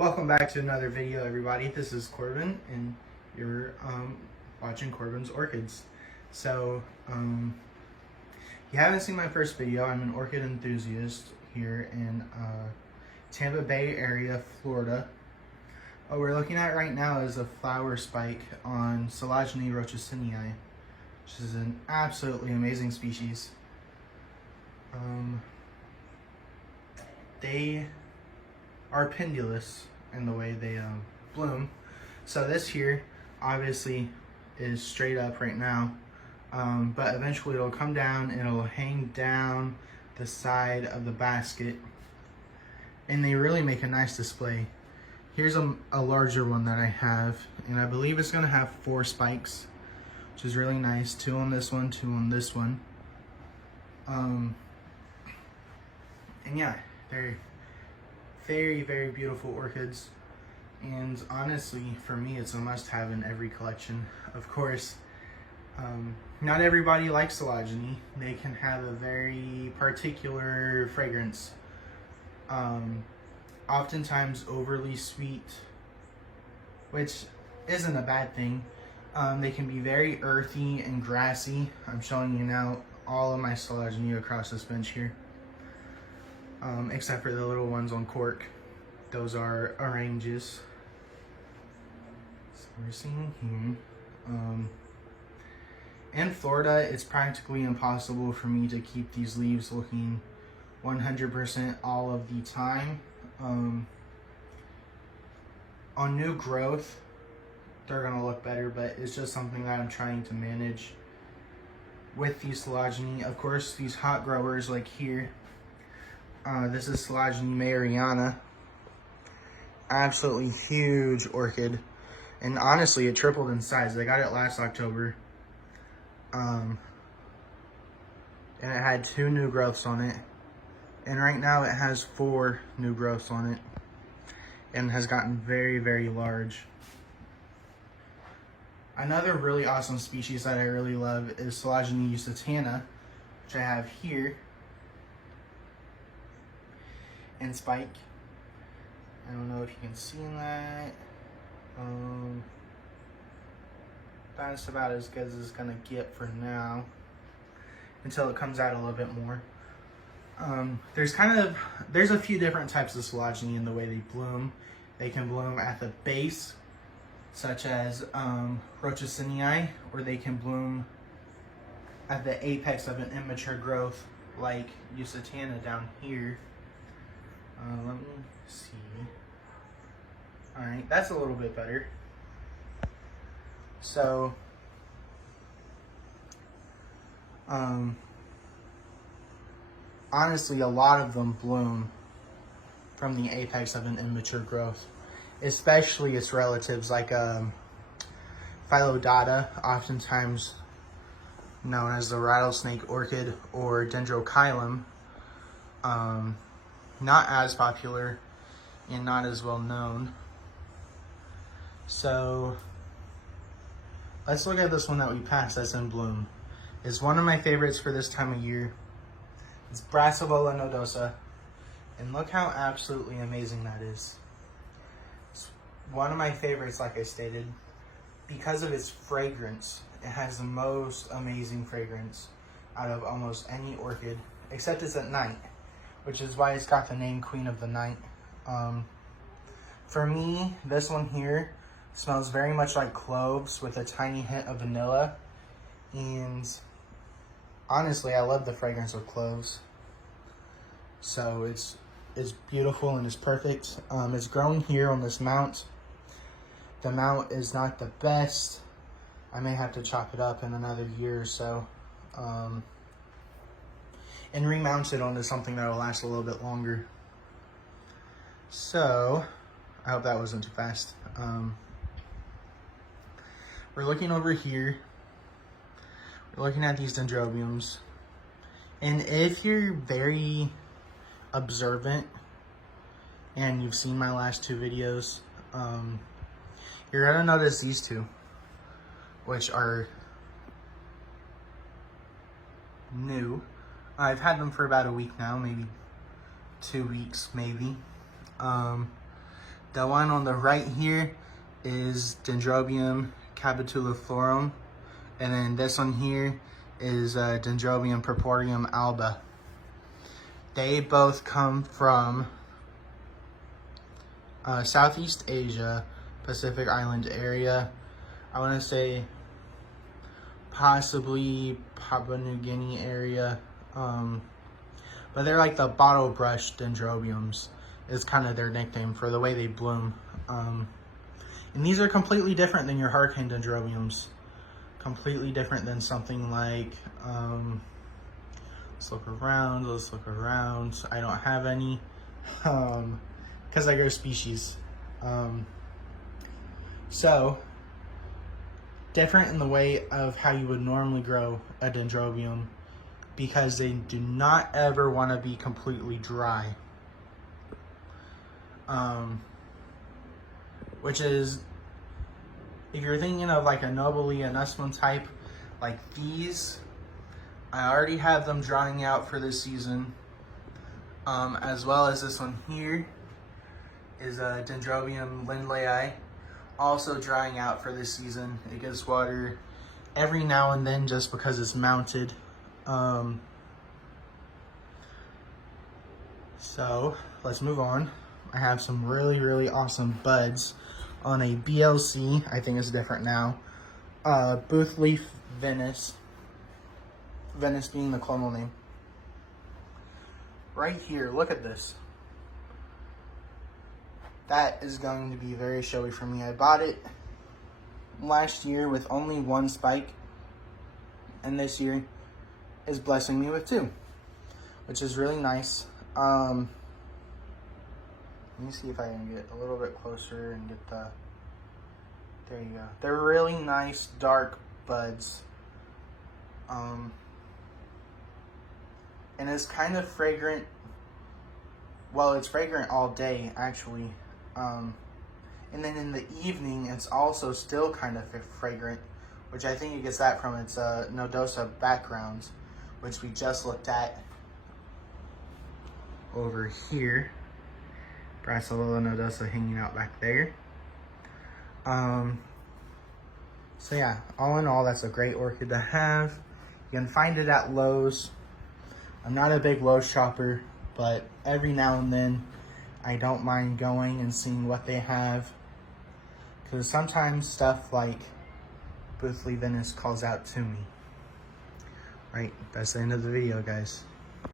Welcome back to another video, everybody. This is Corbin, and you're watching Corbin's Orchids. So, you haven't seen my first video. I'm an orchid enthusiast here in Tampa Bay area, Florida. What we're looking at right now is a flower spike on Silagene rochessinii, which is an absolutely amazing species. They are pendulous in the way they bloom. So this here obviously is straight up right now, but eventually it'll come down and it'll hang down the side of the basket, and they really make a nice display. Here's a larger one that I have, and I believe it's gonna have 4 spikes, which is really nice. 2 on this one, 2 on this one. And yeah, they're very, very beautiful orchids, and honestly, for me, it's a must-have in every collection. Of course, not everybody likes Silagene. They can have a very particular fragrance, oftentimes overly sweet, which isn't a bad thing. They can be very earthy and grassy. I'm showing you now all of my Silagene across this bench here. Except for the little ones on cork. Those are oranges. So we're seeing here. In Florida, it's practically impossible for me to keep these leaves looking 100% all of the time. On new growth, they're gonna look better, but it's just something that I'm trying to manage with these Silagene. Of course, these hot growers like here, this is Silagene Mariana. Absolutely huge orchid. And honestly, it tripled in size. I got it last October. And it had 2 new growths on it. And right now it has 4 new growths on it. And has gotten very, very large. Another really awesome species that I really love is Silagene usitana, which I have here. And spike. I don't know if you can see that. That's about as good as it's gonna get for now, until it comes out a little bit more. There's a few different types of Silagene in the way they bloom. They can bloom at the base, such as rochessinii, or they can bloom at the apex of an immature growth, like usitana down here. Let me see. Alright, that's a little bit better. So, honestly, a lot of them bloom from the apex of an immature growth, especially its relatives like Phylodata, oftentimes known as the rattlesnake orchid, or Dendrochilum. Not as popular and not as well known. So let's look at this one that we passed that's in bloom. It's one of my favorites for this time of year. It's Brassavola nodosa, and look how absolutely amazing that is. It's one of my favorites, like I stated, because of its fragrance. It has the most amazing fragrance out of almost any orchid, except it's at night, which is why it's got the name Queen of the Night. For me, this one here smells very much like cloves with a tiny hint of vanilla. And honestly, I love the fragrance of cloves. So it's beautiful and it's perfect. It's growing here on this mount. The mount is not the best. I may have to chop it up in another year or so. And remount it onto something that will last a little bit longer. So, I hope that wasn't too fast. We're looking over here. We're looking at these dendrobiums. And if you're very observant, and you've seen my last 2 videos, you're gonna notice these 2, which are new. I've had them for about a week now, maybe 2 weeks, maybe. The one on the right here is Dendrobium capituliflorum, and then this one here is Dendrobium purpureum alba. They both come from Southeast Asia, Pacific Island area. I want to say possibly Papua New Guinea area, but they're like the bottle brush dendrobiums is kind of their nickname for the way they bloom. And these are completely different than your hurricane dendrobiums, completely different than something like, let's look around, I don't have any, because I grow species. So, different in the way of how you would normally grow a dendrobium, because they do not ever want to be completely dry. Which is, if you're thinking of like a Nobelia Nussbaum type, like these, I already have them drying out for this season, as well as this one here is a Dendrobium lindleyi, also drying out for this season. It gets water every now and then just because it's mounted. So let's move on. I have some really awesome buds on a BLC, I think it's different now, Booth Leaf Venice, Venice being the clonal name. Right here, look at this. That is going to be very showy for me. I bought it last year with only one spike, and this year is blessing me with two, which is really nice. Let me see if I can get a little bit closer and get the, there you go. They're really nice dark buds. And it's kind of fragrant. Well, it's fragrant all day actually. And then in the evening, it's also still kind of fragrant, which I think it gets that from its nodosa backgrounds, which we just looked at over here. Brassavola nodosa hanging out back there. So yeah, all in all, that's a great orchid to have. You can find it at Lowe's. I'm not a big Lowe's shopper, but every now and then I don't mind going and seeing what they have, because sometimes stuff like Booth Leaf Venice calls out to me. Right, that's the end of the video, guys.